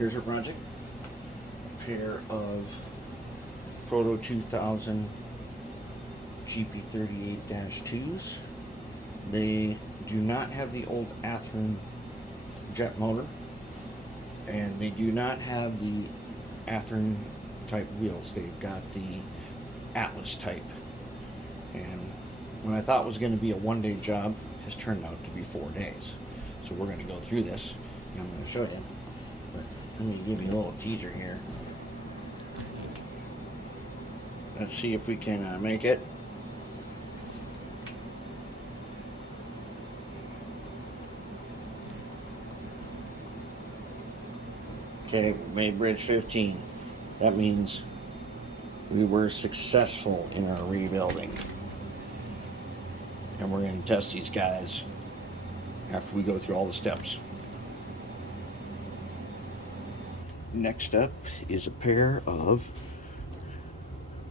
Here's our project. A pair of Proto 2000 GP38-2s. They do not have the old Athearn jet motor, and they do not have the Athearn type wheels. They've got the Atlas type. And what I thought was going to be a one-day job has turned out to be 4 days. So we're going to go through this, and I'm going to show you. But let me give you a little teaser here. Let's see if we can make it. Okay, we made bridge 15. That means we were successful in our rebuilding. And we're going to test these guys after we go through all the steps. Next up is a pair of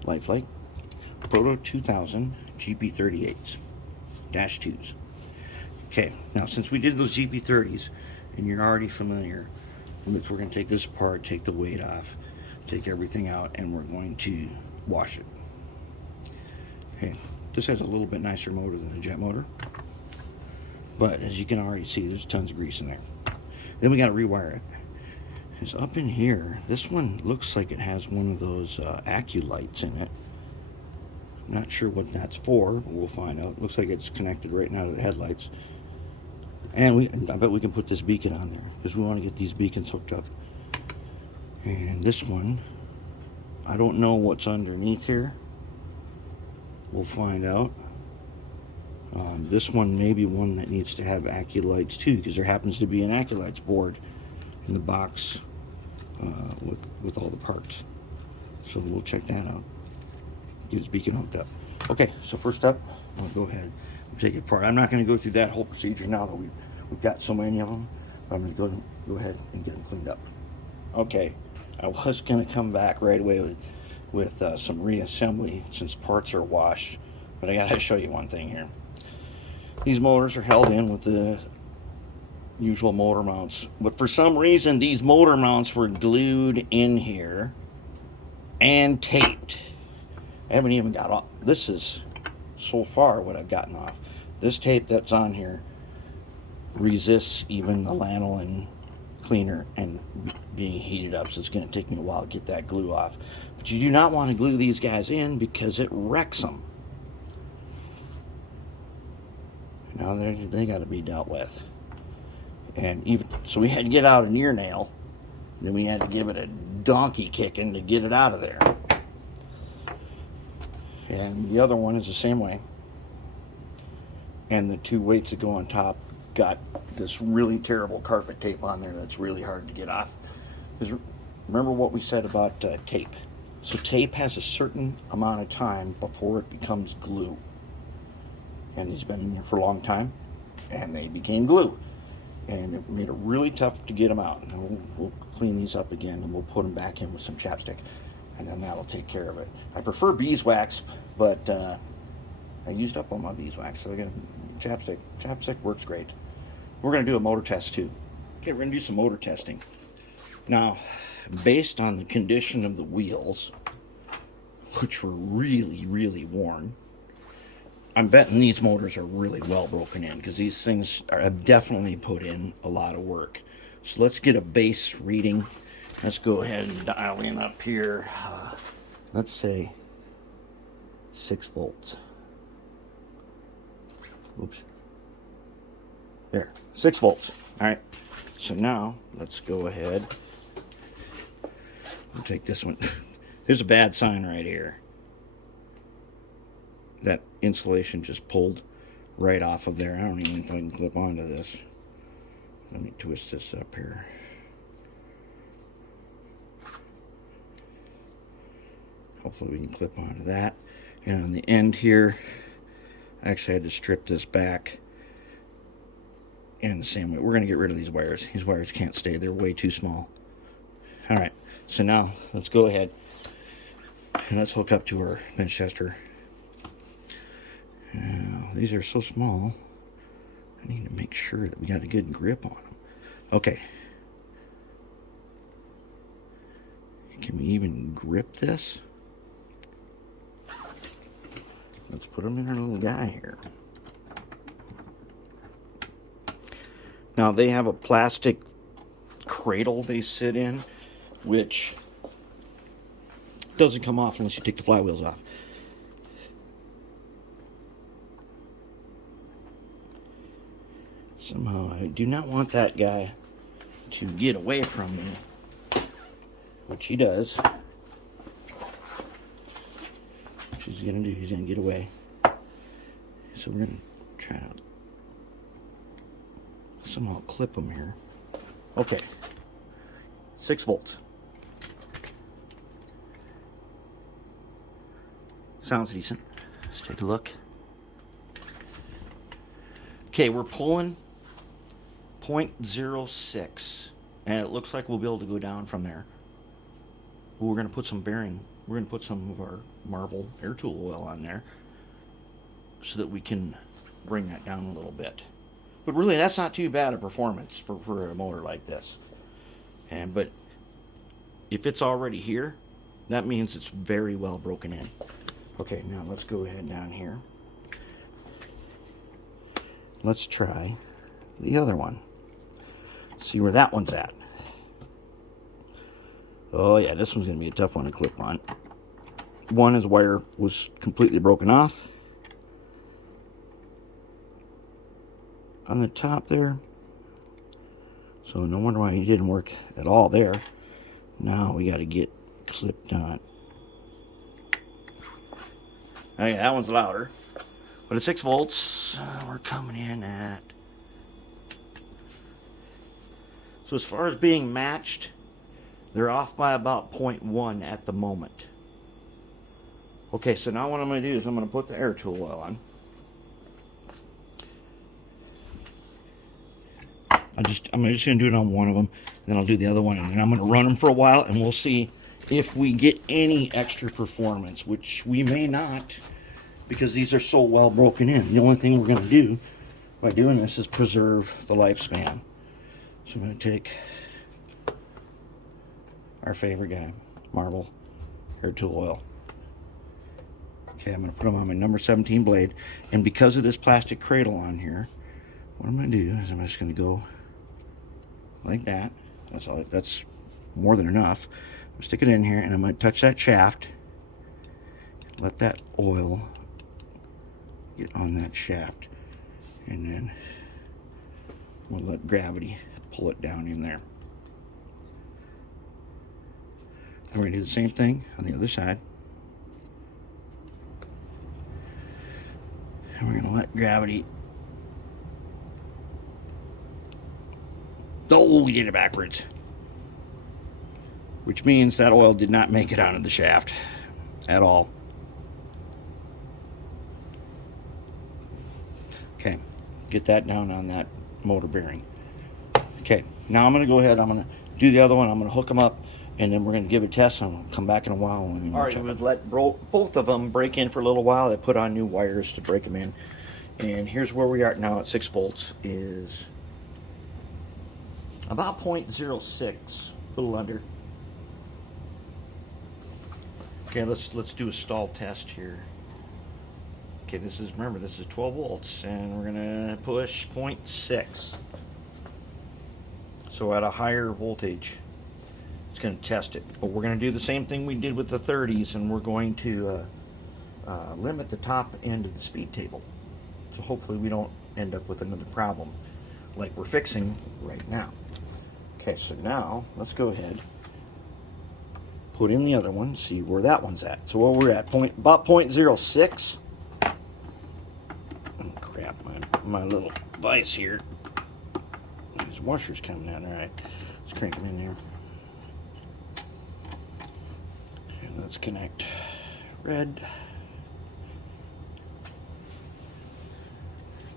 LIfe-Like Proto 2000 GP38-2s. Okay, now since we did those GP30s and you're already familiar with, we're going to take this apart, take the weight off, take everything out, and we're going to wash it. Okay, this has a little bit nicer motor than the jet motor, but as you can already see, there's tons of grease in there. Then we got to rewire it. It's up in here. This one looks like it has one of those Accu-Lights in it. Not sure what that's for, but we'll find out. Looks like it's connected right now to the headlights. And I bet we can put this beacon on there because we want to get these beacons hooked up. And this one, I don't know what's underneath here. We'll find out. This one may be one that needs to have AccuLites too, because there happens to be an AccuLites board in the box with all the parts. So we'll check that out. Get his beacon hooked up. Okay, so first up, I'll go ahead and take it apart. I'm not going to go through that whole procedure now that we've got so many of them. But I'm going to go ahead and get them cleaned up. Okay, I was going to come back right away with some reassembly since parts are washed, but I got to show you one thing here. These motors are held in with the usual motor mounts, but for some reason these motor mounts were glued in here and taped. I haven't even got off. This is so far what I've gotten off. This tape that's on here resists even the lanolin cleaner and being heated up, so it's going to take me a while to get that glue off. But you do not want to glue these guys in because it wrecks them. Now they got to be dealt with. And even so, we had to get out an ear nail, then we had to give it a donkey kicking to get it out of there. And the other one is the same way. And the two weights that go on top got this really terrible carpet tape on there that's really hard to get off. Remember what we said about tape. So tape has a certain amount of time before it becomes glue. And these have been in here for a long time, and they became glue. And it made it really tough to get them out. And we'll clean these up again, and we'll put them back in with some chapstick, and then that'll take care of it. I prefer beeswax, but I used up all my beeswax, so I got chapstick. Chapstick works great. We're going to do a motor test too. Okay, we're going to do some motor testing. Now, based on the condition of the wheels, which were really, really worn, I'm betting these motors are really well broken in, because these things have definitely put in a lot of work. So let's get a base reading. Let's go ahead and dial in up here. Let's say 6 volts. Oops. There, 6 volts. All right. So now let's go ahead. We'll take this one. There's a bad sign right here. That insulation just pulled right off of there. I don't even know if I can clip onto this. Let me twist this up here. Hopefully we can clip onto that. And on the end here, I actually had to strip this back. And the same way, we're going to get rid of these wires. These wires can't stay. They're way too small. All right, so now let's go ahead and let's hook up to our bench tester. Now, these are so small, I need to make sure that we got a good grip on them. Okay. Can we even grip this? Let's put them in our little guy here. Now they have a plastic cradle they sit in, which doesn't come off unless you take the flywheels off. Somehow I do not want that guy to get away from me, which he does. What he's gonna do, he's gonna get away. So we're gonna try to somehow clip him here. Okay, 6 volts. Sounds decent. Let's take a look. Okay, we're pulling 0.06, and it looks like we'll be able to go down from there. We're going to put some bearing. We're going to put some of our marble air tool oil on there so that we can bring that down a little bit. But really, that's not too bad a performance for a motor like this. But if it's already here, that means it's very well broken in. Okay, now let's go ahead down here. Let's try the other one. See where that one's at. Oh yeah, this one's going to be a tough one to clip on. One, his wire was completely broken off. On the top there. So no wonder why he didn't work at all there. Now we got to get clipped on. Okay, that one's louder. But at 6 volts, we're coming in at... So as far as being matched, they're off by about 0.1 at the moment. Okay, so now what I'm going to do is I'm going to put the air tool oil on. I'm just going to do it on one of them, then I'll do the other one, and then I'm going to run them for a while, and we'll see if we get any extra performance, which we may not, because these are so well broken in. The only thing we're going to do by doing this is preserve the lifespan. So I'm going to take our favorite guy, marble air tool oil. Okay, I'm going to put them on my number 17 blade, and because of this plastic cradle on here, what I'm going to do is I'm just going to go like that. That's all. That's more than enough. I'm stick it in here, and I'm going to touch that shaft. Let that oil get on that shaft, and then we'll let gravity pull it down in there. And we're going to do the same thing on the other side. And we're going to let gravity... Oh, we did it backwards. Which means that oil did not make it out of the shaft at all. Okay, get that down on that motor bearing. Okay, now I'm going to go ahead, I'm going to do the other one, I'm going to hook them up, and then we're going to give it a test, and I'll come back in a while. Alright, we've let both of them break in for a little while. I put on new wires to break them in. And here's where we are now at 6 volts, is about 0.06, a little under. Okay, let's do a stall test here. Okay, remember, this is 12 volts, and we're gonna push 0.6. So at a higher voltage, it's gonna test it. But we're gonna do the same thing we did with the 30s, and we're going to limit the top end of the speed table. So hopefully we don't end up with another problem like we're fixing right now. Okay, so now let's go ahead, put in the other one, see where that one's at. So what we're at, about 0.06. Oh crap, my little vise here. These washers coming out. All right, let's crank them in there. And let's connect red.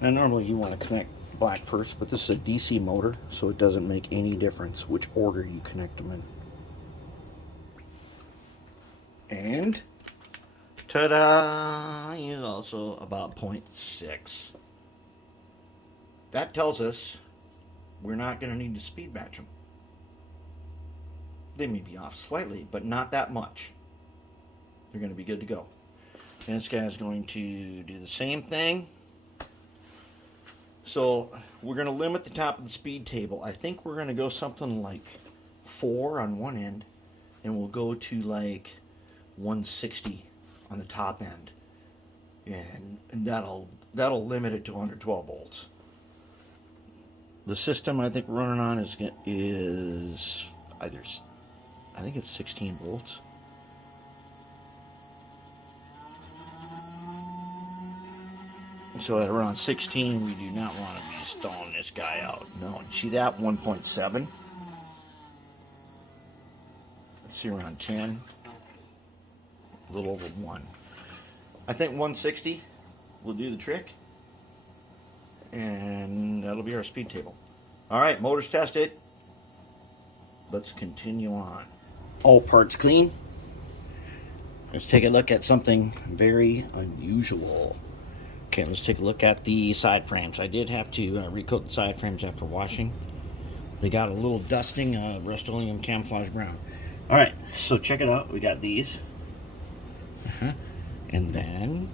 Now normally you want to connect black first, but this is a DC motor, so it doesn't make any difference which order you connect them in. And ta-da! Is also about 0.6. That tells us we're not going to need to speed match them. They may be off slightly, but not that much. They're going to be good to go. And this guy's going to do the same thing. So we're going to limit the top of the speed table. I think we're going to go something like 4 on one end, and we'll go to like 160 on the top end, and that'll limit it to 112 volts. The system I think we're running on is either, I think it's 16 volts. So at around 16, we do not want to be stalling this guy out. No, see that? 1.7. Let's see, around 10. A little over 1. I think 160 will do the trick. And that'll be our speed table. All right, motor's tested. Let's continue on. All parts clean. Let's take a look at something very unusual. Okay, let's take a look at the side frames. I did have to recoat the side frames after washing. They got a little dusting of Rust-Oleum camouflage brown. All right, so check it out. We got these. And then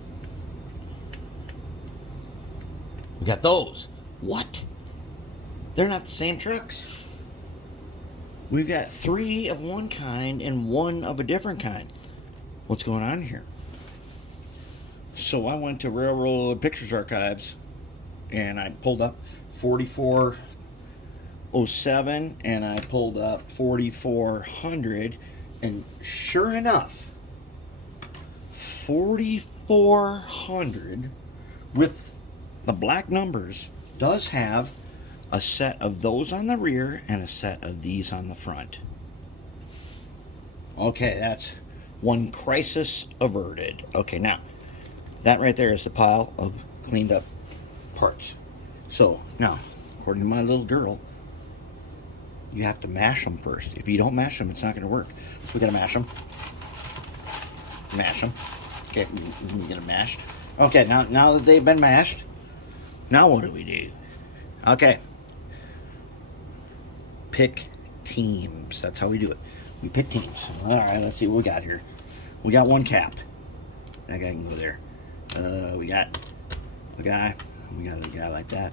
we got those. What? They're not the same trucks. We've got 3 of one kind and 1 of a different kind. What's going on here? So I went to Railroad Pictures Archives and I pulled up 4407 and I pulled up 4400, and sure enough, 4400 with the black numbers does have a set of those on the rear and a set of these on the front. Okay, that's one crisis averted. Okay, now that right there is the pile of cleaned up parts. So now, according to my little girl, you have to mash them first. If you don't mash them, it's not going to work. So we got to mash them. Mash them. Okay, we get them mashed. Okay, now that they've been mashed, now what do we do? Okay. Pick teams. That's how we do it. We pick teams. All right, let's see what we got here. We got one cap. That guy can go there. We got a guy. We got a guy like that.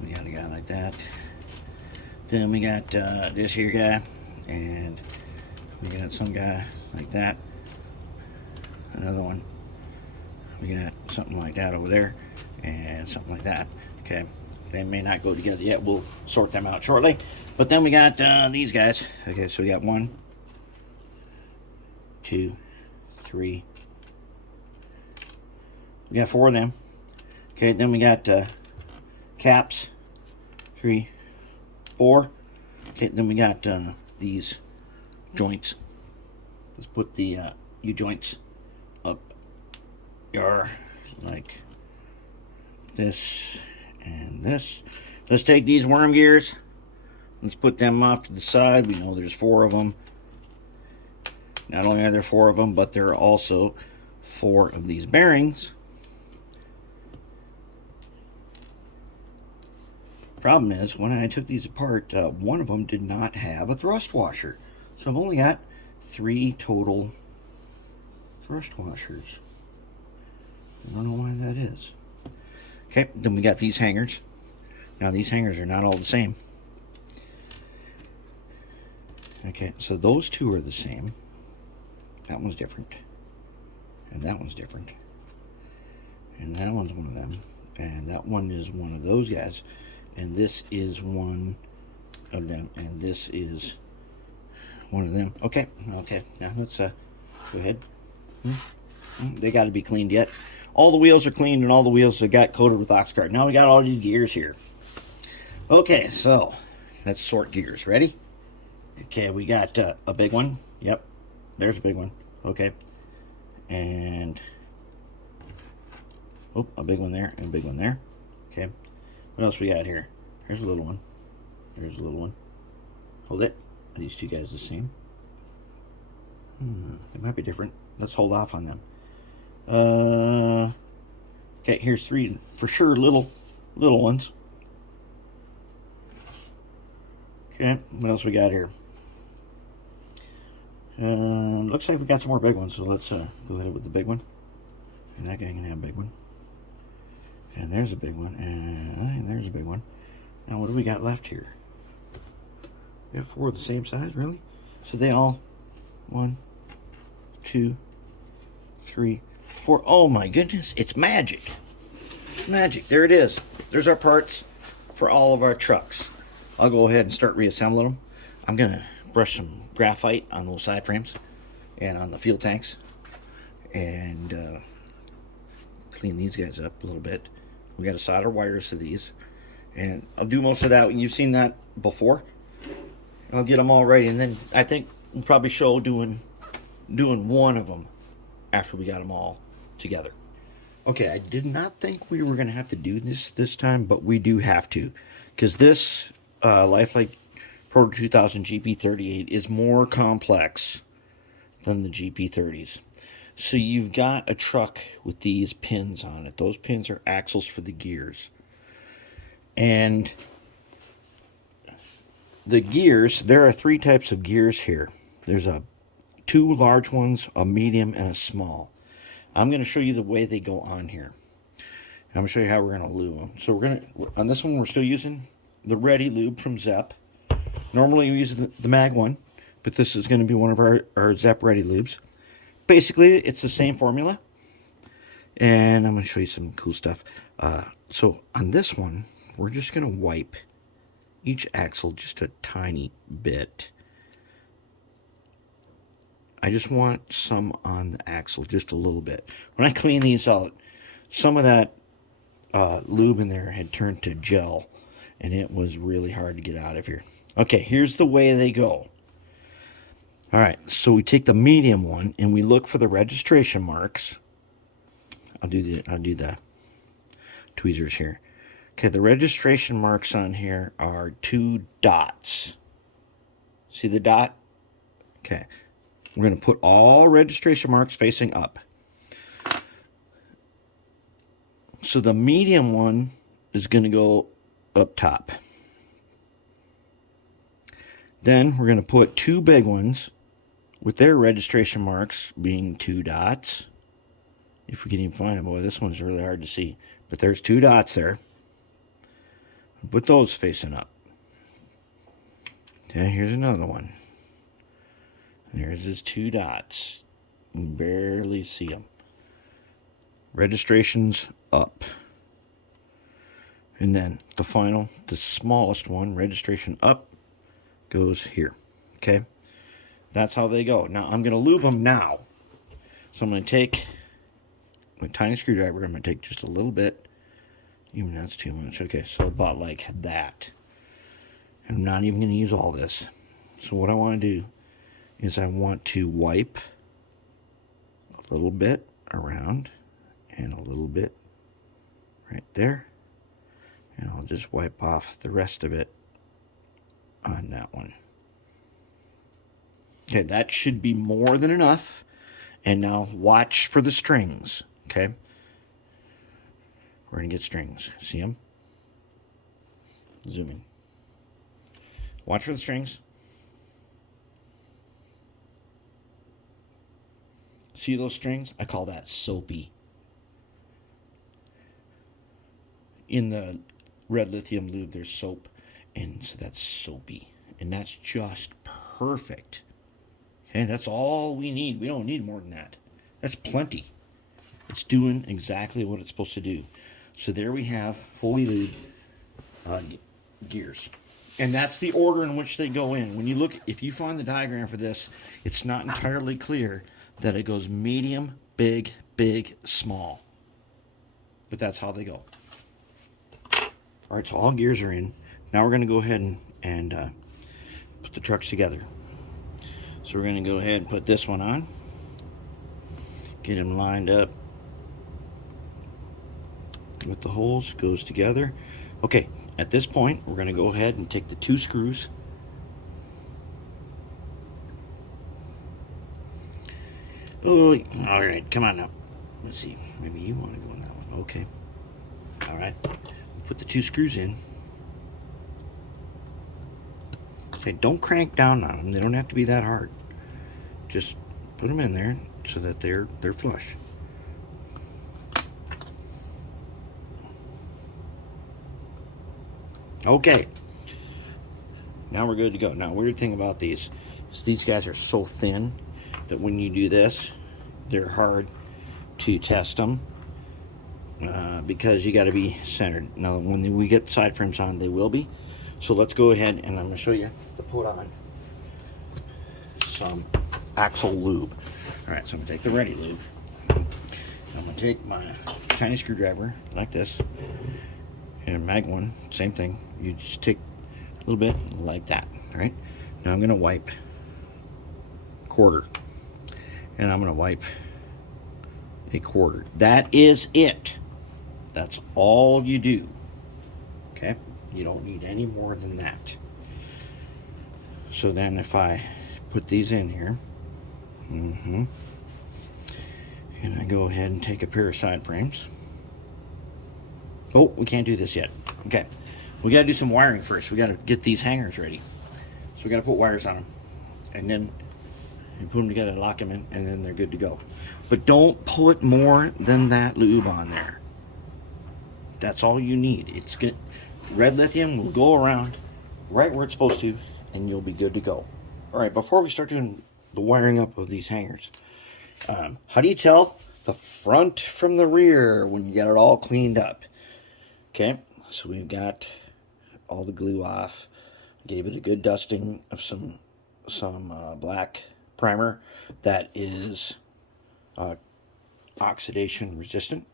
We got a guy like that. Then we got this here guy, and we got some guy like that. Another one. We got something like that over there, and something like that. Okay, they may not go together yet. We'll sort them out shortly. But then we got these guys. Okay, so we got 1, 2, 3. We got 4 of them. Okay, then we got caps. 3, 4. Okay, then we got these joints. Let's put the U-joints up here like this and this. Let's take these worm gears. Let's put them off to the side. We know there's 4 of them. Not only are there 4 of them, but there are also 4 of these bearings. Problem is, when I took these apart, one of them did not have a thrust washer. So I've only got 3 total thrust washers. I don't know why that is. Okay, then we got these hangers. Now these hangers are not all the same. Okay, so those 2 are the same. That one's different. And that one's different. And that one's one of them. And that one is one of those guys. And this is one of them, and this is one of them. Okay, now let's go ahead. They got to be cleaned yet. All the wheels are cleaned, and all the wheels have got coated with Oxguard. Now we got all these gears here. Okay, so let's sort gears. Ready? Okay, we got a big one. Yep, there's a big one. Okay, and a big one there and a big one there. Okay. What else we got here? Here's a little one. There's a little one. Hold it. Are these 2 guys the same? They might be different. Let's hold off on them. Okay, here's 3 for sure little ones. Okay, what else we got here? Looks like we got some more big ones, so let's go ahead with the big one. And that guy can have a big one. And there's a big one, and there's a big one. Now what do we got left here? We have 4 of the same size, really? So they all, 1, 2, 3, 4. Oh my goodness, it's magic. Magic, there it is. There's our parts for all of our trucks. I'll go ahead and start reassembling them. I'm gonna brush some graphite on those side frames and on the fuel tanks, and clean these guys up a little bit. We got to solder wires to these, and I'll do most of that. You've seen that before. I'll get them all ready, and then I think we'll probably show doing one of them after we got them all together. Okay, I did not think we were going to have to do this time, but we do have to, because this LIfe-Like Proto 2000 GP38 is more complex than the GP30s. So you've got a truck with these pins on it. Those pins are axles for the gears. And the gears, there are 3 types of gears here. There's 2 large ones, a medium, and a small. I'm going to show you the way they go on here. I'm going to show you how we're going to lube them. So on this one, we're still using the Ready Lube from Zep. Normally we use the Mag one, but this is going to be one of our Zep Ready Lubes. Basically, it's the same formula, and I'm going to show you some cool stuff. So on this one, we're just going to wipe each axle just a tiny bit. I just want some on the axle, just a little bit. When I clean these out, some of that lube in there had turned to gel, and it was really hard to get out of here. Okay, here's the way they go. All right, so we take the medium one and we look for the registration marks. I'll do the tweezers here. Okay, the registration marks on here are 2 dots. See the dot? Okay, we're going to put all registration marks facing up. So the medium one is going to go up top. Then we're going to put 2 big ones with their registration marks being 2 dots. If we can even find them. Boy, this one's really hard to see. But there's 2 dots there. Put those facing up. Okay, here's another one. There's his 2 dots. You can barely see them. Registration's up. And then the final, the smallest one, registration up, goes here. Okay? That's how they go. Now, I'm going to lube them now. So I'm going to take my tiny screwdriver. I'm going to take just a little bit. Even that's too much. Okay, so about like that. And I'm not even going to use all this. So what I want to do is I want to wipe a little bit around and a little bit right there. And I'll just wipe off the rest of it on that one. Okay, that should be more than enough. And now watch for the strings, okay? We're going to get strings. See them? Zoom in. Watch for the strings. See those strings? I call that soapy. In the red lithium lube, there's soap. And so that's soapy. And that's just perfect. Okay, that's all we need. We don't need more than that. That's plenty. It's doing exactly what it's supposed to do. So there we have fully lubed gears. And that's the order in which they go in. When you look, if you find the diagram for this, it's not entirely clear that it goes medium, big, big, small. But that's how they go. All right, so all gears are in. Now we're going to go ahead and put the trucks together. So we're going to go ahead and put this one on. Get them lined up with the holes. Goes together. Okay, at this point, we're going to go ahead and take the 2 screws. Oh, all right, come on now. Let's see. Maybe you want to go in that one. Okay. All right. Put the 2 screws in. Okay, don't crank down on them. They don't have to be that hard. just put them in there so that they're flush. Okay, now we're good to go. Now, weird thing about these is these guys are so thin that when you do this, they're hard to test them because you got to be centered. Now, when we get the side frames on, they will be. So let's go ahead and I'm going to show you to put on some axle lube. All right, so I'm going to take the ready lube. I'm going to take my tiny screwdriver like this, and a mag one, same thing. You just take a little bit like that. All right, now I'm going to wipe quarter, and I'm going to wipe a quarter. That is it. That's all you do. Okay, you don't need any more than that. So then if I put these in here, and I go ahead and take a pair of side frames. Oh, we can't do this yet. Okay, we got to do some wiring first. We got to get these hangers ready. So we got to put wires on them, and then you put them together, lock them in, and then they're good to go. But don't put more than that lube on there. That's all you need. It's good. Red lithium will go around right where it's supposed to, and you'll be good to go. All right, before we start doing the wiring up of these hangers, how do you tell the front from the rear when you got it all cleaned up? Okay, so we've got all the glue off. Gave it a good dusting of some black primer that is oxidation resistant.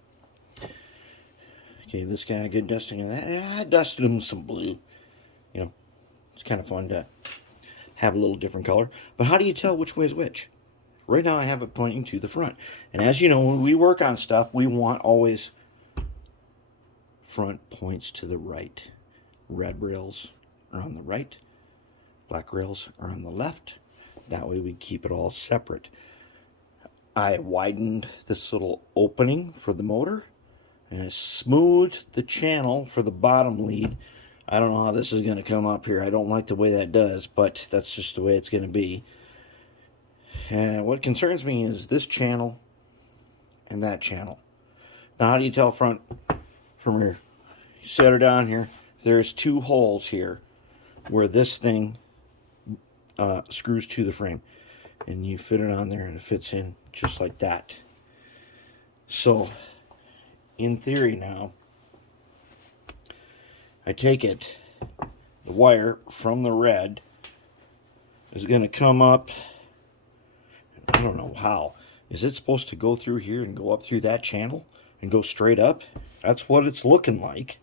Gave this guy a good dusting of that. And I dusted him with some blue. You know, it's kind of fun to have a little different color. But how do you tell which way is which? Right now I have it pointing to the front. And as you know, when we work on stuff, we want always front points to the right. Red rails are on the right. Black rails are on the left. That way we keep it all separate. I widened this little opening for the motor, and I smoothed the channel for the bottom lead. I don't know how this is going to come up here. I don't like the way that does, but that's just the way it's going to be. And what concerns me is this channel and that channel. Now, how do you tell front from rear? You set her down here. There's two holes here where this thing screws to the frame. And you fit it on there and it fits in just like that. So, in theory now, I take it, the wire from the red is going to come up. I don't know how. Is it supposed to go through here and go up through that channel and go straight up? That's what it's looking like.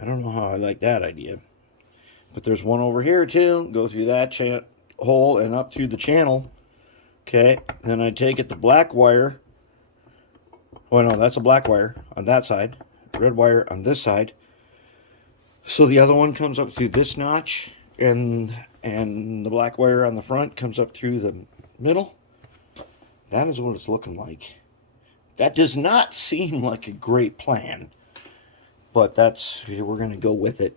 I don't know how I like that idea. But there's one over here too. Go through that hole and up through the channel. Okay. Then I take it, the black wire. Oh no, that's a black wire on that side. Red wire on this side. So the other one comes up through this notch, and the black wire on the front comes up through the middle. That is what it's looking like. That does not seem like a great plan, but we're going to go with it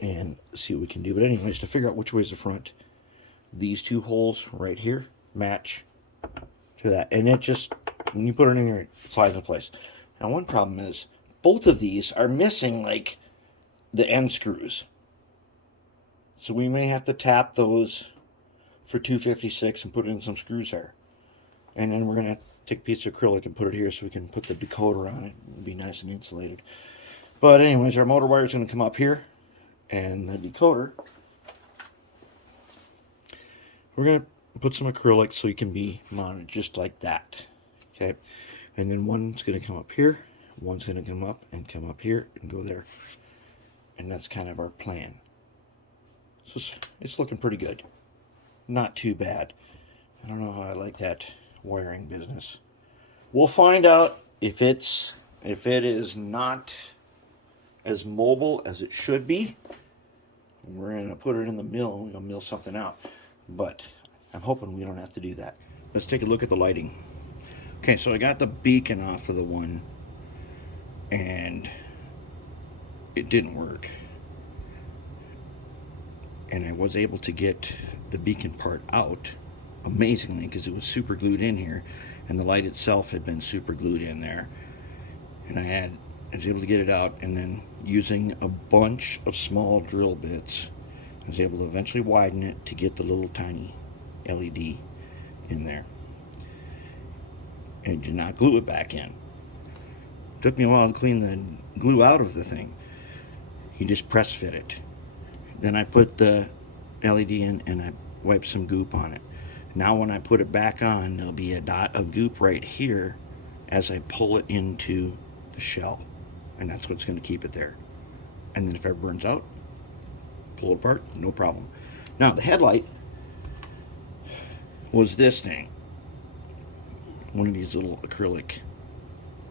and see what we can do. But anyways, to figure out which way is the front, these two holes right here match to that, and it just, when you put it in here, it slides in place. Now, one problem is both of these are missing like the end screws, so we may have to tap those for 256 and put in some screws there. And then we're going to take a piece of acrylic and put it here so we can put the decoder on it. It'll be nice and insulated. But anyways, our motor wire is going to come up here, and the decoder, we're going to put some acrylic so it can be mounted just like that. Okay, and then one's going to come up here, one's going to come up here and go there. And that's kind of our plan. So it's looking pretty good. Not too bad. I don't know how I like that wiring business. We'll find out if it is not as mobile as it should be. We're going to put it in the mill. We're going to mill something out. But I'm hoping we don't have to do that. Let's take a look at the lighting. Okay, so I got the beacon off of the one, and it didn't work. And I was able to get the beacon part out amazingly because it was super glued in here, and the light itself had been super glued in there. And I was able to get it out, and then using a bunch of small drill bits, I was able to eventually widen it to get the little tiny LED in there. And did not glue it back in. It took me a while to clean the glue out of the thing. You just press fit it. Then I put the LED in and I wiped some goop on it. Now when I put it back on, there'll be a dot of goop right here as I pull it into the shell. And that's what's going to keep it there. And then if it ever burns out, pull it apart, no problem. Now the headlight was this thing. One of these little acrylic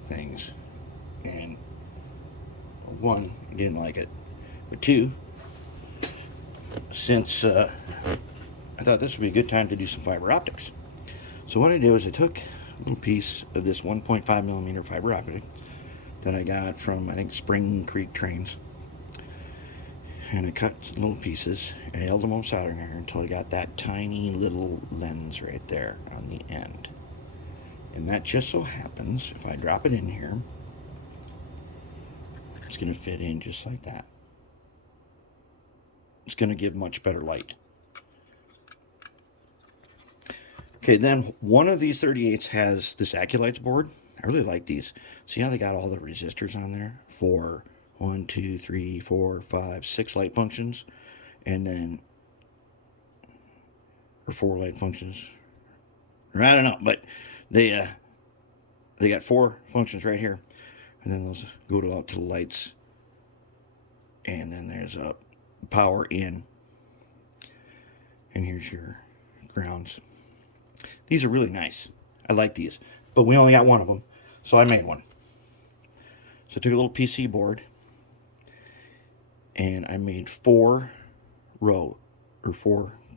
things. And one, I didn't like it. But two, since I thought this would be a good time to do some fiber optics. So what I did was I took a little piece of this 1.5 millimeter fiber optic that I got from, I think, Spring Creek Trains. And I cut little pieces and held them on soldering iron until I got that tiny little lens right there on the end. And that just so happens, if I drop it in here, it's going to fit in just like that. It's going to give much better light. Okay, then one of these 38s has this AccuLights board. I really like these. See how they got all the resistors on there for 1, 2, 3, 4, 5, 6 light functions, and then, or 4 light functions, or I don't know, but they got 4 functions right here, and then those go out to the lights, and then there's a power in, and here's your grounds. These are really nice. I like these, but we only got one of them, so I made one. So I took a little PC board, and I made 4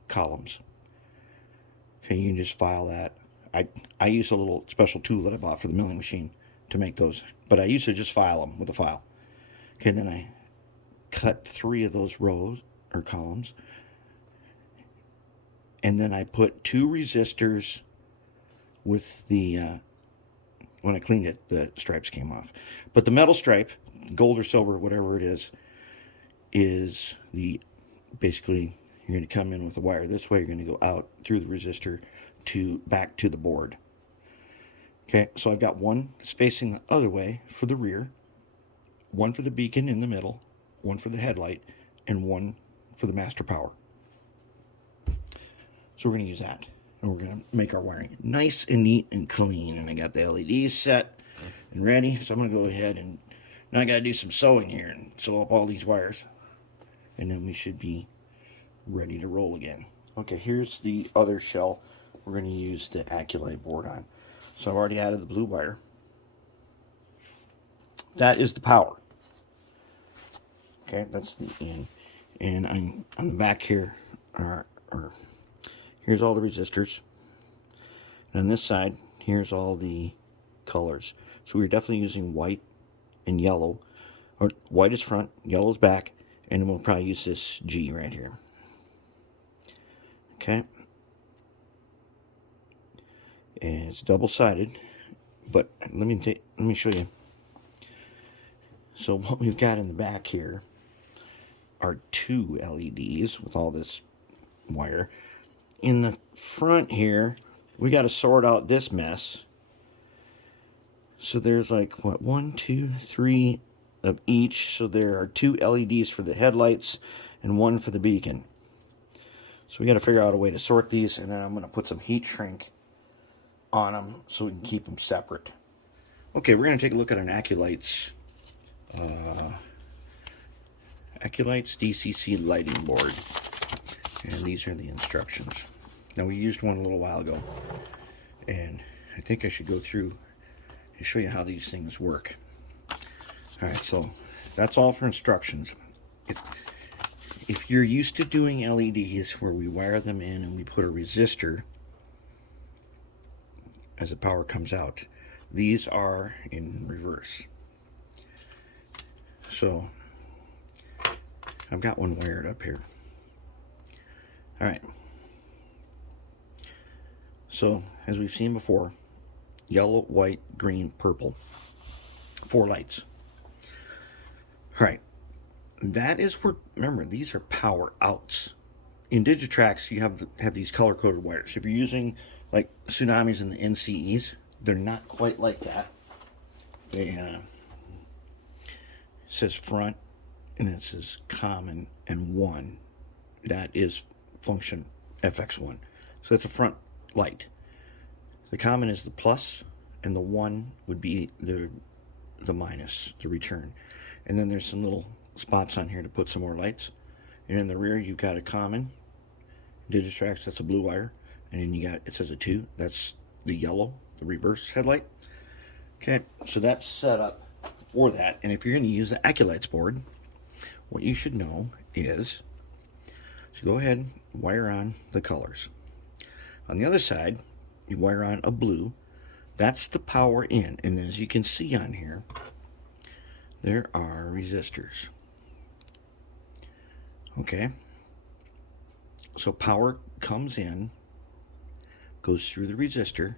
columns. Okay, you can just file that. I use a little special tool that I bought for the milling machine to make those, but I used to just file them with a file. Okay, then I cut 3 of those rows or columns, and then I put 2 resistors with the when I cleaned it, the stripes came off. But the metal stripe, gold or silver, whatever it is the, basically, you're going to come in with a wire this way, you're going to go out through the resistor to back to the board. Okay, so I've got one that's facing the other way for the rear, one for the beacon in the middle, one for the headlight, and one for the master power. So we're going to use that, and we're going to make our wiring nice and neat and clean. And I got the LEDs set and ready, so I'm going to go ahead and now I got to do some sewing here and sew up all these wires, and then we should be ready to roll again. Okay, here's the other shell we're going to use the AccuLight board on. So I've already added the blue wire. That is the power. Okay, that's the in. And on the back here, here's all the resistors. And on this side, here's all the colors. So we're definitely using white and yellow. Or white is front, yellow is back, and then we'll probably use this G right here. Okay. And it's double-sided, but let me show you. So what we've got in the back here are 2 LEDs with all this wire. In the front here, we got to sort out this mess. So there's like, what, 1, 2, 3 of each. So there are 2 LEDs for the headlights and 1 for the beacon. So we got to figure out a way to sort these, and then I'm going to put some heat shrink on them so we can keep them separate. Okay, we're going to take a look at an AccuLights DCC lighting board, and these are the instructions. Now, we used one a little while ago, and I think I should go through and show you how these things work. Alright, so that's all for instructions. If you're used to doing LEDs where we wire them in and we put a resistor as the power comes out, these are in reverse. So I've got one wired up here. Alright, So, as we've seen before, yellow, white, green, purple. 4 lights. All right. That is where, remember, these are power outs. In Digitrax, you have these color-coded wires. If you're using, like, Tsunamis and the NCEs, they're not quite like that. They, says front, and it says common and 1. That is function FX1. So it's a front light. The common is the plus, and the 1 would be the minus, the return. And then there's some little spots on here to put some more lights. And in the rear, you've got a common. Digitrax, that's a blue wire. And then you got, it says a 2. That's the yellow, the reverse headlight. Okay, so that's set up for that. And if you're going to use the AccuLights board, what you should know is, so go ahead, wire on the colors. On the other side, you wire on a blue. That's the power in. And as you can see on here, there are resistors. Okay. So power comes in, goes through the resistor,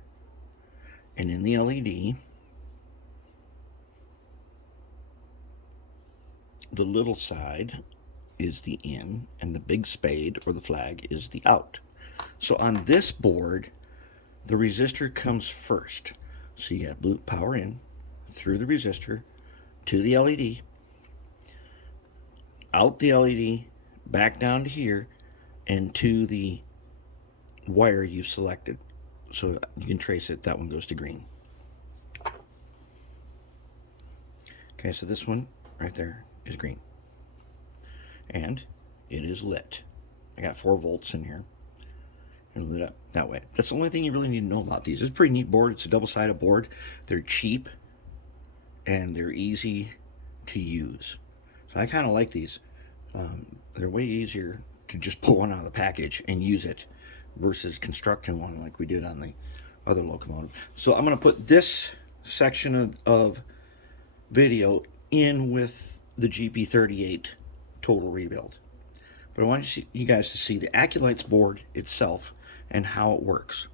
and in the LED, the little side is the in, and the big spade or the flag is the out. So on this board, the resistor comes first. So you got blue power in through the resistor to the LED, out the LED, back down to here, and to the wire you've selected. So you can trace it. That one goes to green. Okay, so this one right there is green. And it is lit. I got 4 volts in here. And lit up that way. That's the only thing you really need to know about these. It's a pretty neat board. It's a double-sided board. They're cheap. And they're easy to use. So I kind of like these. They're way easier to just pull one out of the package and use it versus constructing one like we did on the other locomotive. So I'm going to put this section of video in with the GP38 total rebuild. But I want you guys to see the AccuLights board itself and how it works.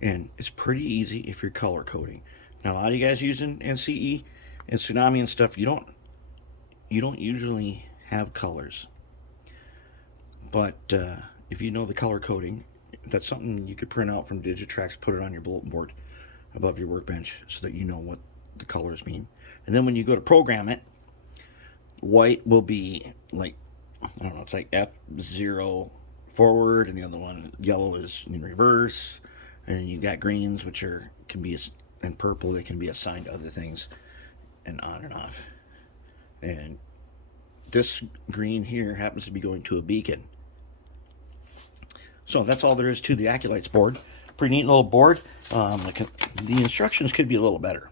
And it's pretty easy if you're color coding. Now, a lot of you guys using NCE and Tsunami and stuff, you don't usually have colors. But if you know the color coding, that's something you could print out from Digitrax, put it on your bulletin board above your workbench so that you know what the colors mean. And then when you go to program it, white will be like, I don't know, it's like F0 forward, and the other one, yellow, is in reverse. And you got greens, which can be, and purple, they can be assigned to other things, and on and off. And this green here happens to be going to a beacon. So that's all there is to the AccuLights board. Pretty neat little board. The instructions could be a little better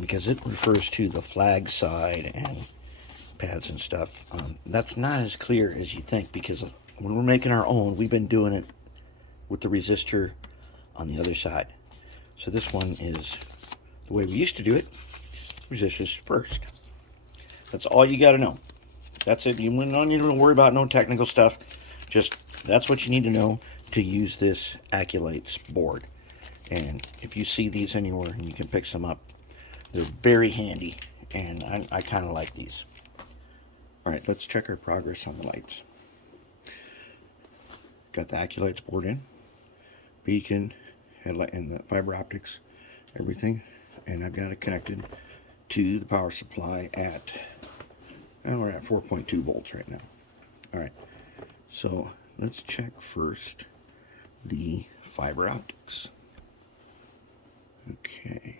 because it refers to the flag side and pads and stuff. That's not as clear as you think, because when we're making our own, we've been doing it with the resistor on the other side. So this one is the way we used to do it. Resistors first. That's all you got to know. That's it. You don't need to worry about no technical stuff. Just that's what you need to know to use this AccuLights board. And if you see these anywhere and you can pick some up, they're very handy, and I kind of like these. All right, let's check our progress on the lights. Got the AccuLights board in, beacon, headlight, and the fiber optics, everything, and I've got it connected to the power supply at, and we're at 4.2 volts right now. All right, so let's check first the fiber optics. Okay,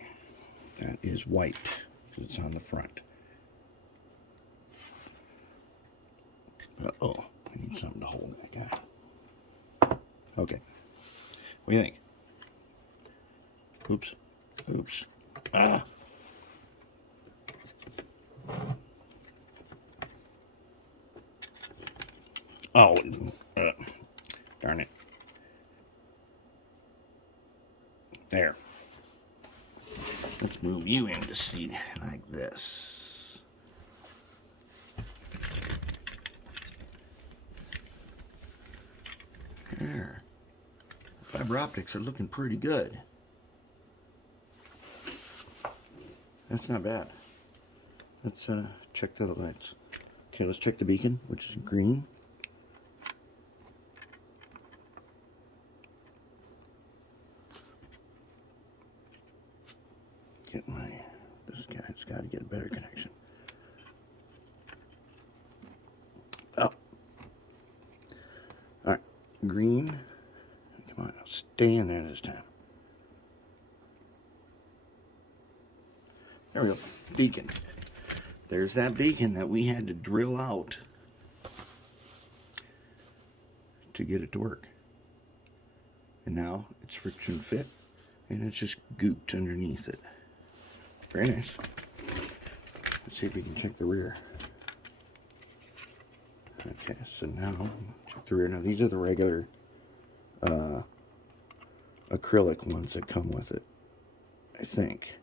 that is white, so it's on the front. Uh-oh, I need something to hold that guy. Okay, what do you think? Oops, oops, ah! Oh, darn it. There. Let's move you in to see like this. There. Fiber optics are looking pretty good. That's not bad. Let's check the other lights. Okay, let's check the beacon, which is green. Get this guy's got to get a better connection. Oh. Alright, green. Come on, stay in there this time. There we go. Beacon. There's that beacon that we had to drill out to get it to work. And now it's friction fit and it's just gooped underneath it. Very nice. Let's see if we can check the rear. Okay, so now check the rear. Now these are the regular acrylic ones that come with it, I think.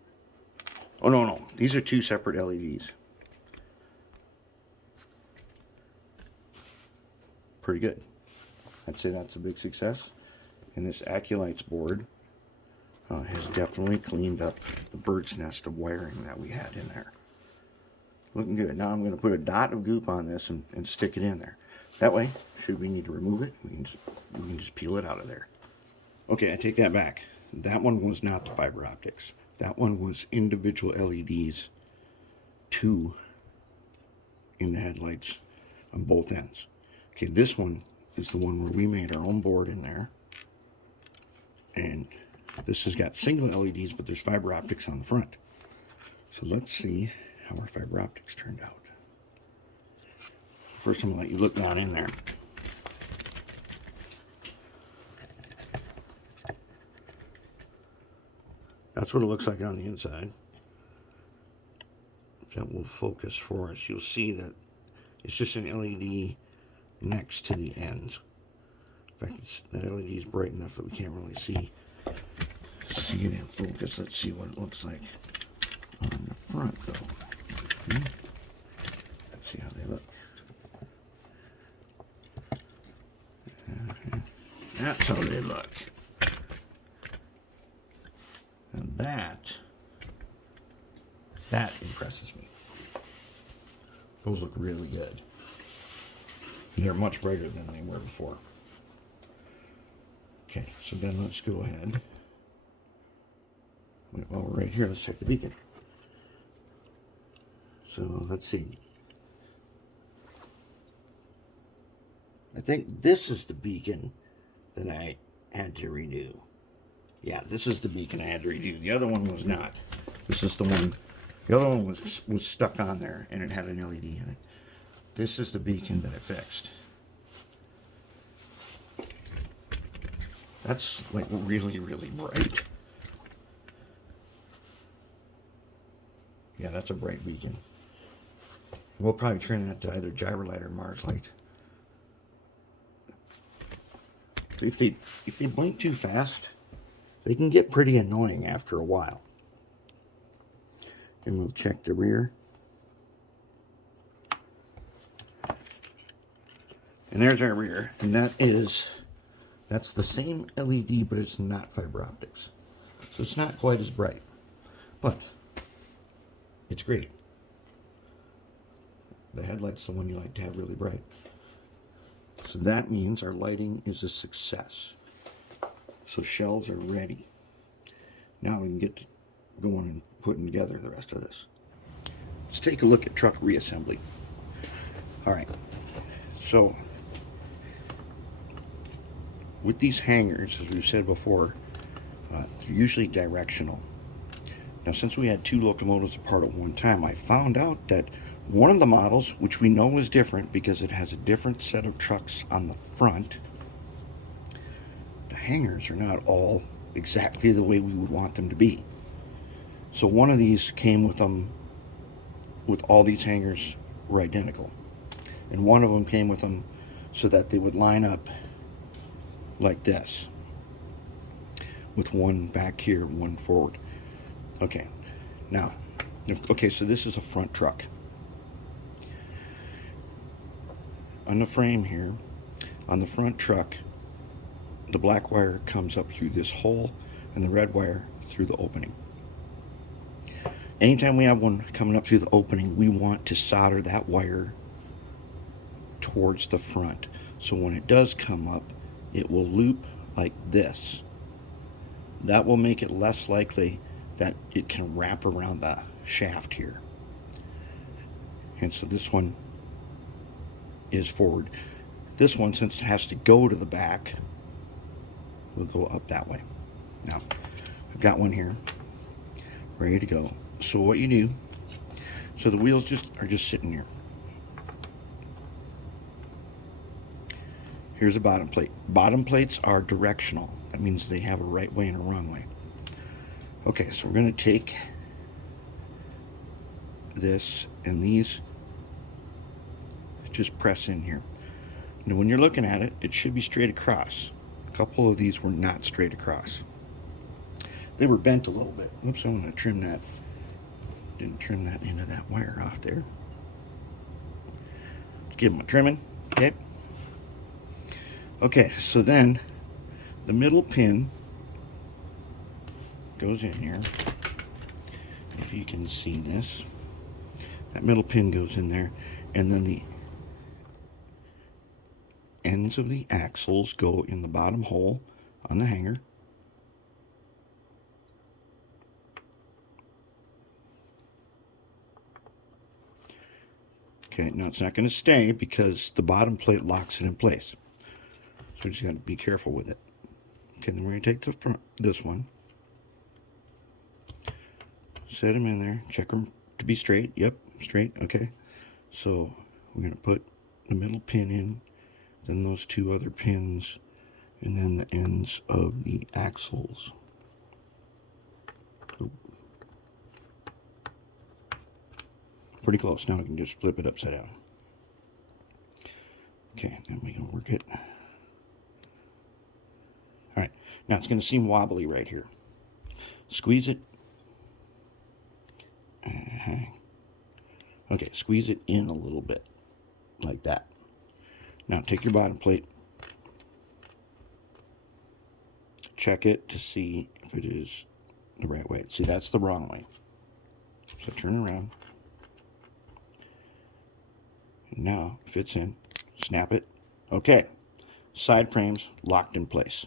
Oh, no. These are two separate LEDs. Pretty good. I'd say that's a big success. And this AccuLights board has definitely cleaned up the bird's nest of wiring that we had in there. Looking good. Now I'm going to put a dot of goop on this and stick it in there. That way, should we need to remove it, we can just peel it out of there. Okay, I take that back. That one was not the fiber optics. That one was individual LEDs, 2 in the headlights on both ends. Okay, this one is the one where we made our own board in there. And this has got single LEDs, but there's fiber optics on the front. So let's see how our fiber optics turned out. First, I'm going to let you look down in there. That's what it looks like on the inside. That will focus for us. You'll see that it's just an LED next to the ends. In fact, that LED is bright enough that we can't really see it in focus. Let's see what it looks like on the front, though. Let's see how they look. That's how they look. And that impresses me. Those look really good. They're much brighter than they were before. Okay, so then let's go ahead. While we're right here, let's check the beacon. So let's see. I think this is the beacon that I had to redo. Yeah, this is the beacon I had to redo. The other one was not. This is the one. The other one was stuck on there and it had an LED in it. This is the beacon that I fixed. That's like really, really bright. Yeah, that's a bright beacon. We'll probably turn that to either gyro light or Mars light. If they blink too fast, they can get pretty annoying after a while. And we'll check the rear. And there's our rear. And that's the same LED, but it's not fiber optics. So it's not quite as bright. But it's great. The headlight's the one you like to have really bright. So that means our lighting is a success. So shelves are ready. Now we can get to going and putting together the rest of this. Let's take a look at truck reassembly. Alright, so with these hangers, as we've said before, they're usually directional. Now, since we had 2 locomotives apart at one time, I found out that one of the models, which we know is different because it has a different set of trucks on the front, the hangers are not all exactly the way we would want them to be. So one of these came with them, with all these hangers were identical. And one of them came with them so that they would line up like this, with one back here, one forward. Okay, now, okay, so this is a front truck. On the frame here, on the front truck, the black wire comes up through this hole and the red wire through the opening. Anytime we have one coming up through the opening, we want to solder that wire towards the front. So when it does come up, it will loop like this. That will make it less likely that it can wrap around the shaft here. And so this one is forward. This one, since it has to go to the back, will go up that way. Now, I've got one here, ready to go. So what you do, so the wheels are just sitting here. Here's a bottom plate. Bottom plates are directional. That means they have a right way and a wrong way. Okay, so we're going to take this and these, just press in here. Now when you're looking at it, it should be straight across. A couple of these were not straight across. They were bent a little bit. Oops, I want to trim that. Didn't trim that end of that wire off there. Let's give them a trimming. Okay. Okay, so then the middle pin goes in here. If you can see this, that middle pin goes in there, and then the ends of the axles go in the bottom hole on the hanger. Okay, now it's not going to stay because the bottom plate locks it in place. So you just got to be careful with it. Okay, then we're going to take the front, this one, set them in there, check them to be straight. Yep, straight. Okay, so we're going to put the middle pin in, then those two other pins, and then the ends of the axles. Oop. Pretty close. Now we can just flip it upside down. Okay, then we can work it. All right, now it's going to seem wobbly right here. Squeeze it. Okay, squeeze it in a little bit, like that. Now take your bottom plate, check it to see if it is the right way. See, that's the wrong way. So turn around. Now fits in, snap it. Okay, side frames locked in place.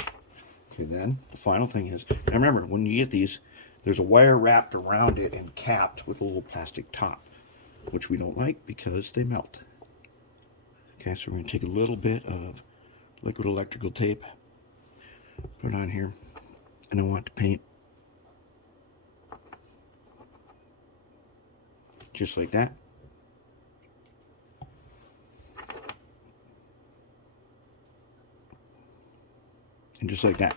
Okay, then the final thing is, now remember, when you get these, there's a wire wrapped around it and capped with a little plastic top, which we don't like because they melt. Okay, so we're going to take a little bit of liquid electrical tape, put it on here, and I want to paint just like that. And just like that.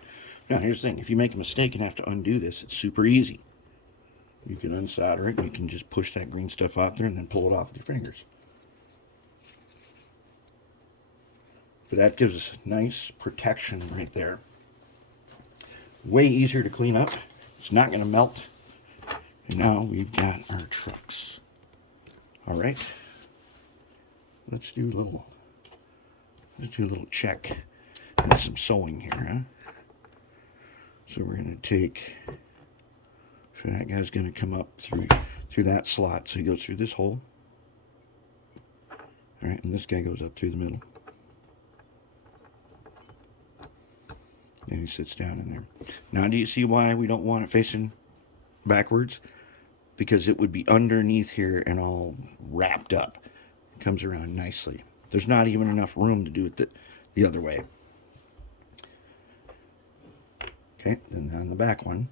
Now here's the thing, if you make a mistake and have to undo this, it's super easy. You can unsolder it, and you can just push that green stuff out there and then pull it off with your fingers. But that gives us nice protection right there. Way easier to clean up. It's not going to melt. And now we've got our trucks. All right. Let's do a little check and some sewing here, huh? So we're going to take, so that guy's going to come up through that slot. So he goes through this hole. All right, and this guy goes up through the middle. Then he sits down in there. Now, do you see why we don't want it facing backwards? Because it would be underneath here and all wrapped up. It comes around nicely. There's not even enough room to do it the other way. Okay, then on the back one,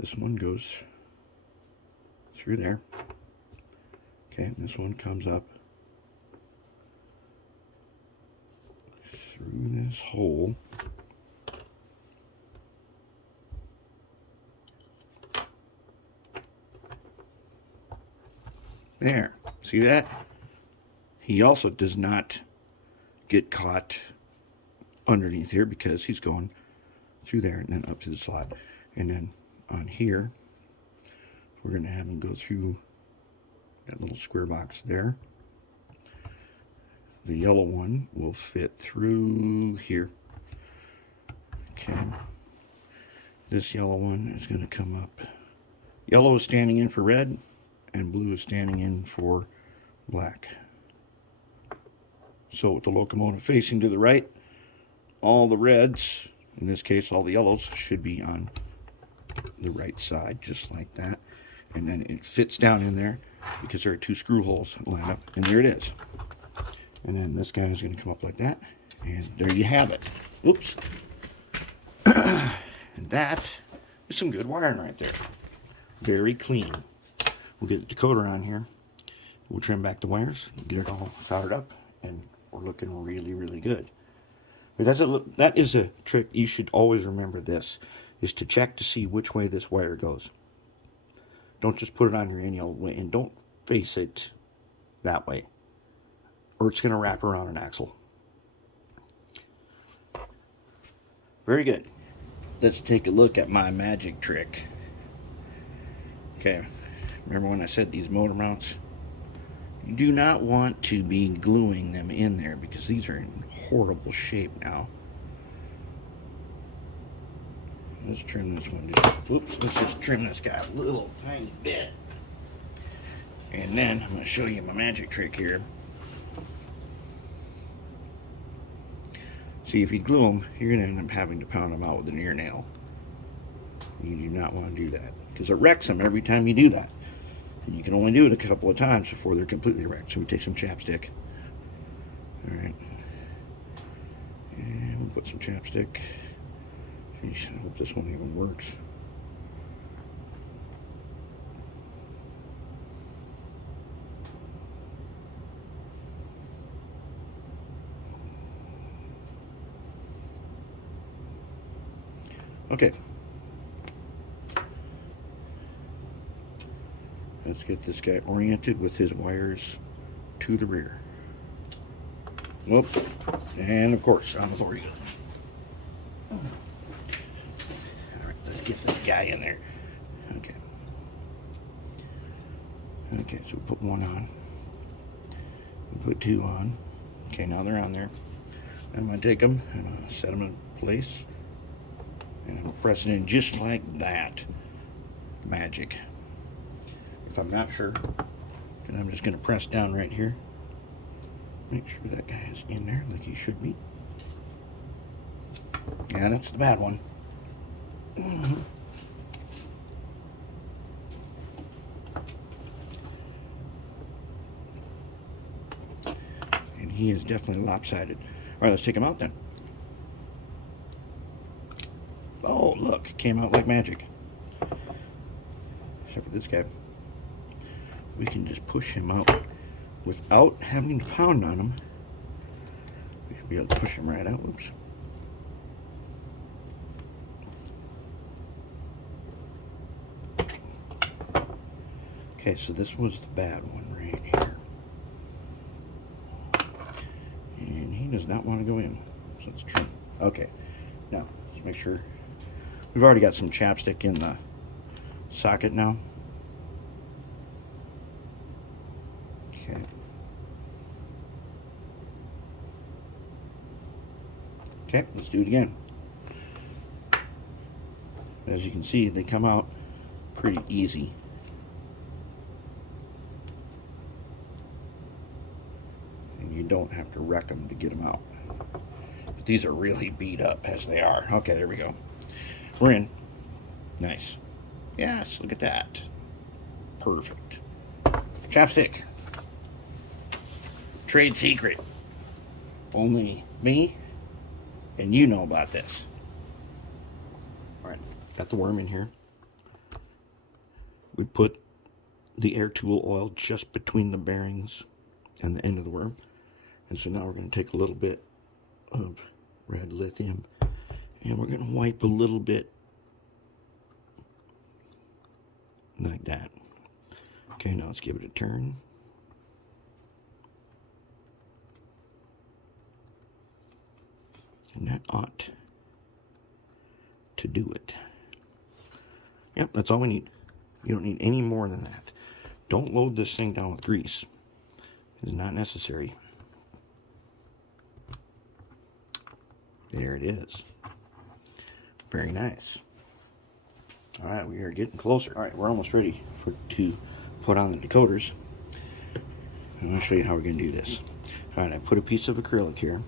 this one goes through there. Okay, and this one comes up through this hole. There, see that? He also does not get caught underneath here because he's going through there and then up to the slot. And then on here, we're going to have him go through that little square box there. the yellow one will fit through here. Okay. This yellow one is going to come up. Yellow is standing in for red, and blue is standing in for black. So with the locomotive facing to the right, all the reds, in this case all the yellows, should be on the right side, just like that. And then it fits down in there because there are 2 screw holes that line up, and there it is. And then this guy is going to come up like that, and there you have it. Oops. And that is some good wiring right there. Very clean. We'll get the decoder on here. We'll trim back the wires, get it all soldered up, and we're looking really, really good. But that is a trick. You should always remember this, is to check to see which way this wire goes. Don't just put it on here any old way, and don't face it that way, or it's going to wrap around an axle. Very good. Let's take a look at my magic trick. Okay, remember when I said these motor mounts? You do not want to be gluing them in there because these are in horrible shape now. Let's trim this one. Let's just trim this guy a little tiny bit. And then I'm going to show you my magic trick here. See, if you glue them, you're going to end up having to pound them out with an ear nail. You do not want to do that because it wrecks them every time you do that. And you can only do it a couple of times before they're completely wrecked. So we take some chapstick. Alright. And we'll put some chapstick. Jeez, I hope this one even works. Okay. Let's get this guy oriented with his wires to the rear. Whoop. And of course, on the floor he goes. Alright, let's get this guy in there. Okay. Okay, so we put one on. We put 2 on. Okay, now they're on there. I'm going to take them and I'm going to set them in place. And I'm going to press it in just like that. Magic. If I'm not sure, then I'm just going to press down right here. Make sure that guy is in there like he should be. Yeah, that's the bad one. And he is definitely lopsided. All right, let's take him out then. Oh, look, it came out like magic. Except for this guy. We can just push him out without having to pound on him. We should be able to push him right out. Oops. Okay, so this was the bad one right here. And he does not want to go in. So let's trim. Okay, now let's make sure. We've already got some chapstick in the socket now. Okay. Okay, let's do it again. As you can see, they come out pretty easy. And you don't have to wreck them to get them out. But these are really beat up as they are. Okay, there we go. We're in. Nice. Yes, look at that. Perfect. Chapstick. Trade secret. Only me and you know about this. Alright, got the worm in here. We put the air tool oil just between the bearings and the end of the worm. And so now we're going to take a little bit of red lithium and we're going to wipe a little bit like that. Okay, now let's give it a turn. And that ought to do it. Yep, that's all we need. You don't need any more than that. Don't load this thing down with grease. It's not necessary. There it is. Very nice. All right, we are getting closer. All right, we're almost ready to put on the decoders. I'm going to show you how we're going to do this. All right, I put a piece of acrylic here,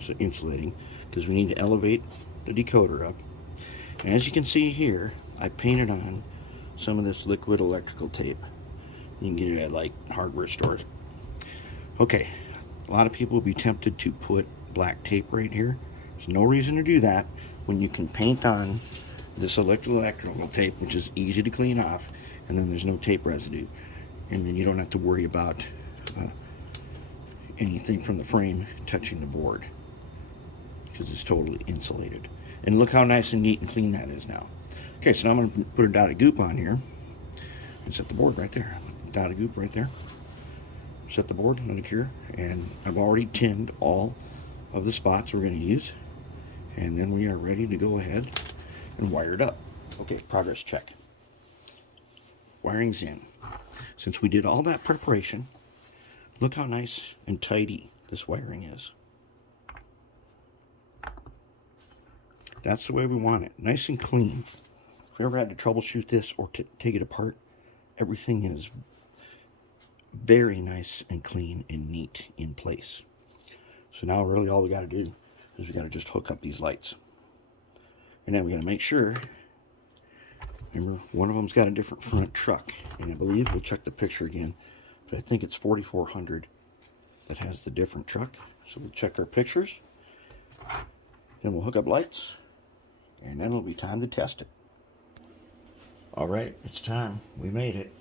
so insulating, because we need to elevate the decoder up. And as you can see here, I painted on some of this liquid electrical tape. You can get it at like hardware stores. Okay, a lot of people will be tempted to put black tape right here. There's no reason to do that when you can paint on this electrical tape, which is easy to clean off, and then there's no tape residue, and then you don't have to worry about anything from the frame touching the board because it's totally insulated. And look how nice and neat and clean that is now. Okay, so now I'm going to put a dot of goop on here and set the board right there. Dot of goop right there. Set the board, let it cure, and I've already tinned all of the spots we're going to use, and then we are ready to go ahead and wire it up. Okay, progress check. Wiring's in. Since we did all that preparation, look how nice and tidy this wiring is. That's the way we want it, nice and clean. If we ever had to troubleshoot this or take it apart, everything is very nice and clean and neat in place. So now really all we got to do is we got to just hook up these lights. And then we got to make sure, remember, one of them's got a different front truck, and I believe, we'll check the picture again, but I think it's 4400 that has the different truck. So we'll check our pictures, then we'll hook up lights, and then it'll be time to test it. All right, it's time. We made it.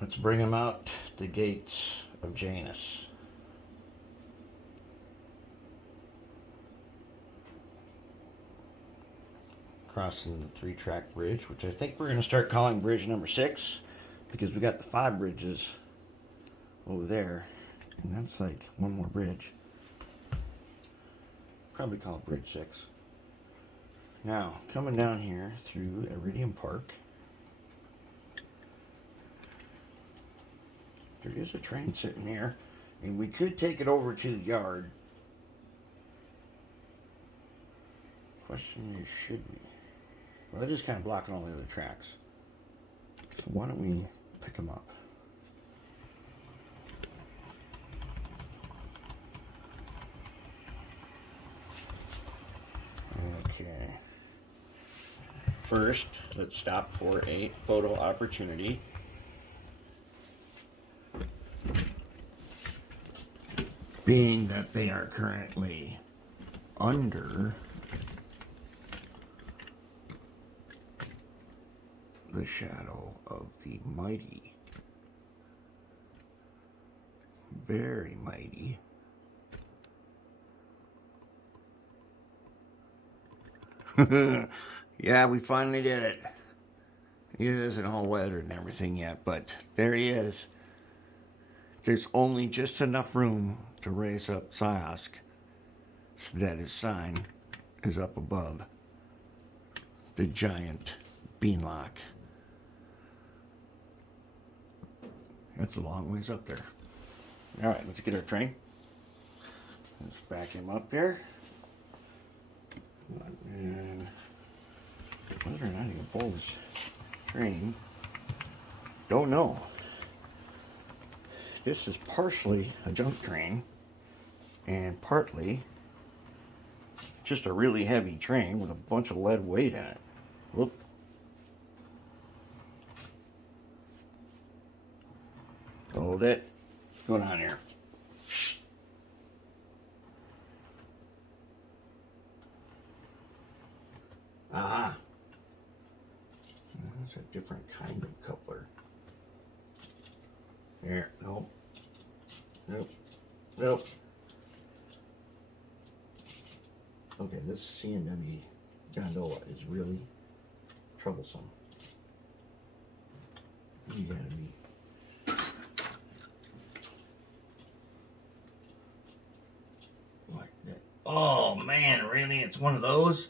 Let's bring them out the gates of Janus. Crossing the 3-track bridge, which I think we're going to start calling bridge number 6, because we got the 5 bridges over there, and that's like one more bridge. Probably call it bridge 6. Now, coming down here through Iridium Park, there is a train sitting here, and we could take it over to the yard. Question is, should we? Well, it is kind of blocking all the other tracks. So why don't we pick them up? Okay. First, let's stop for a photo opportunity. Being that they are currently under the shadow of the mighty, very mighty yeah, we finally did it. He isn't all weathered and everything yet, but there he is. There's only just enough room to raise up Siosk so that his sign is up above the giant beanlock. That's a long ways up there. All right, let's get our train. Let's back him up here. And whether or not he can pull this train, don't know. This is partially a junk train and partly just a really heavy train with a bunch of lead weight in it. Whoop. Hold it. What's going on here? Ah. That's a different kind of coupler. Here, nope. Nope. Nope. Okay, this C&W gondola is really troublesome. You gotta be like that. Oh man, really? It's one of those?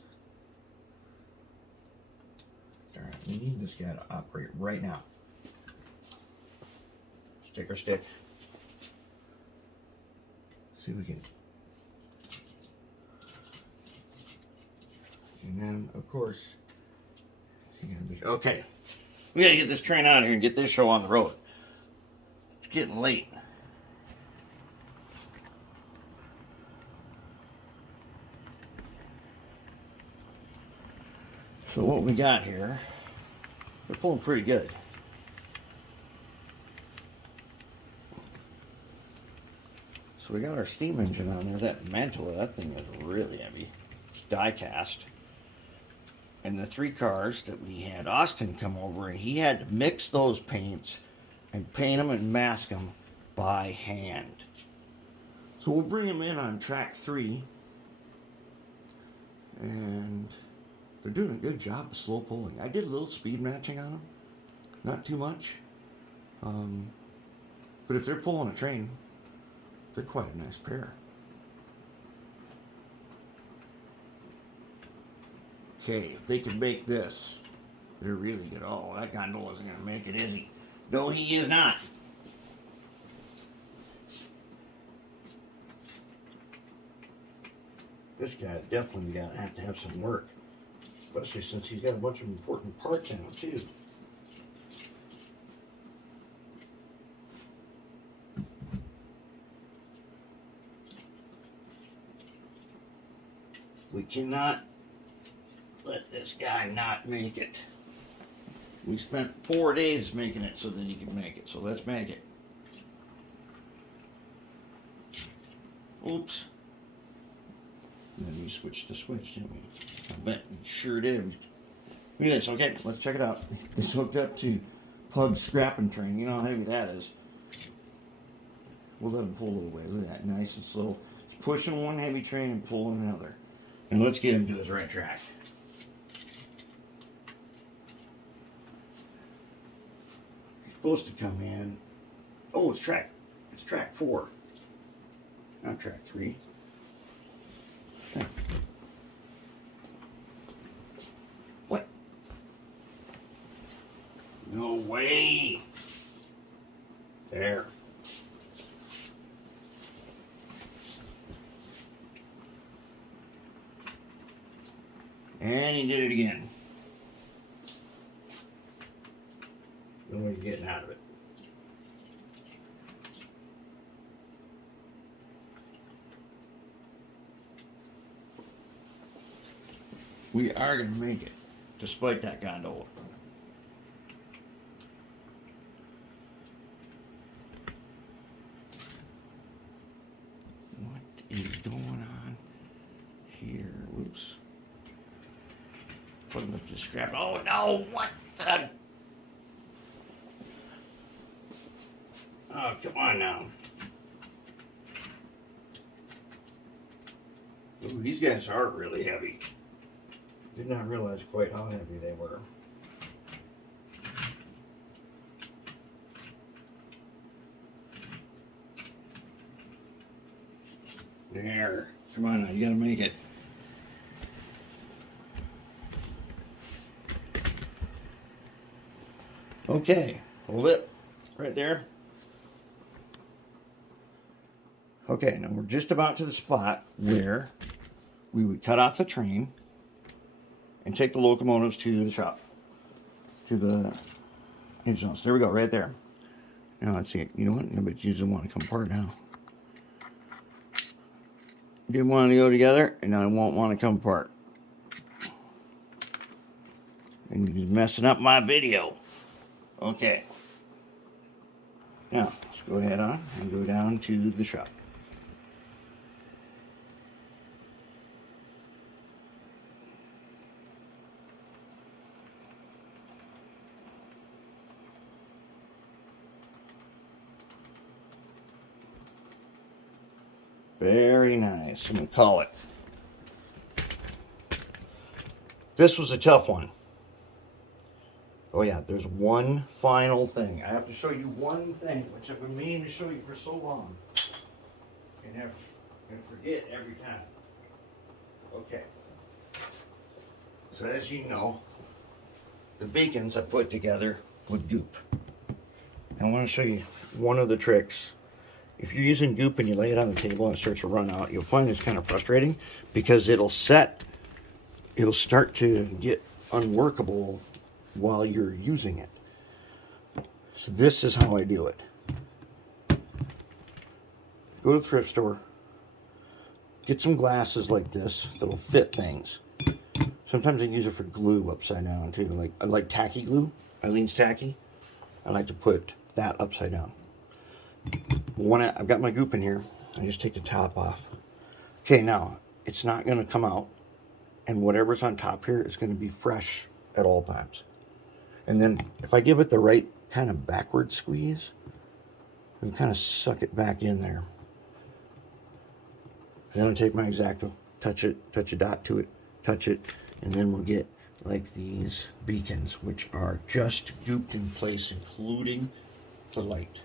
Alright, we need this guy to operate right now. Stick. See if we can And of course, okay, we gotta get this train out of here and get this show on the road. It's getting late. So what we got here, they're pulling pretty good. So we got our steam engine on there. That mantle, that thing is really heavy. It's die cast. And the 3 cars that we had Austin come over, and he had to mix those paints and paint them and mask them by hand. So we'll bring them in on track 3. And they're doing a good job of slow pulling. I did a little speed matching on them. Not too much. But if they're pulling a train, they're quite a nice pair. Okay, if they can make this, they're really good. Oh, that gondola isn't going to make it, is he? No, he is not. This guy definitely have to have some work. Especially since he's got a bunch of important parts in him, too. We cannot let this guy not make it. We spent 4 days making it so that he could make it. So let's make it. Oops. And then we switched the switch, didn't we? I bet we sure did. Look at this. Okay, let's check it out. It's hooked up to Pug's scrapping train. You know how heavy that is. We'll let him pull a little way. Look at that. Nice and slow. It's pushing one heavy train and pulling another. And let's get him to his right track. He's supposed to come in. Oh, it's track 4. Not track 3. Okay. What? No way. There. And he did it again. No way you're getting out of it. We are going to make it, despite that gondola. What is going on here? Whoops. Put up the scrap. Oh no! What the? Oh, come on now. Ooh, these guys are really heavy. Did not realize quite how heavy they were. There. Come on now, you gotta make it. Okay, hold it right there. Okay, now we're just about to the spot where we would cut off the train and take the locomotives to the shop, to the engine house. There we go, right there. Now let's see, you know what? No, but you don't want to come apart now. Didn't want to go together, and now I won't want to come apart. And he's messing up my video. Okay. Now, let's go ahead on and go down to the shop. Very nice. I'm going to call it. This was a tough one. Oh yeah, there's one final thing. I have to show you one thing, which I've been meaning to show you for so long. And forget every time. Okay. So as you know, the beacons I put together with Goop. I want to show you one of the tricks. If you're using Goop and you lay it on the table and it starts to run out, you'll find it's kind of frustrating because it'll set it'll start to get unworkable while you're using it. So this is how I do it. Go to the thrift store, get some glasses like this that'll fit things. Sometimes I use it for glue upside down too. I like tacky glue, Eileen's tacky. I like to put that upside down. When I've got my goop in here, I just take the top off. Okay, now it's not going to come out, and whatever's on top here is going to be fresh at all times. And then if I give it the right kind of backward squeeze, and kind of suck it back in there. I'm going to take my X-Acto, touch a dot to it, touch it, and then we'll get like these beacons, which are just gooped in place, including the light.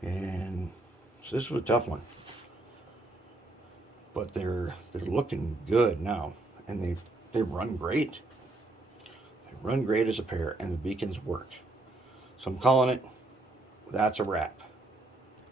And so this was a tough one, but they're looking good now, and they run great. They run great as a pair, and the beacons work. So I'm calling it. That's a wrap.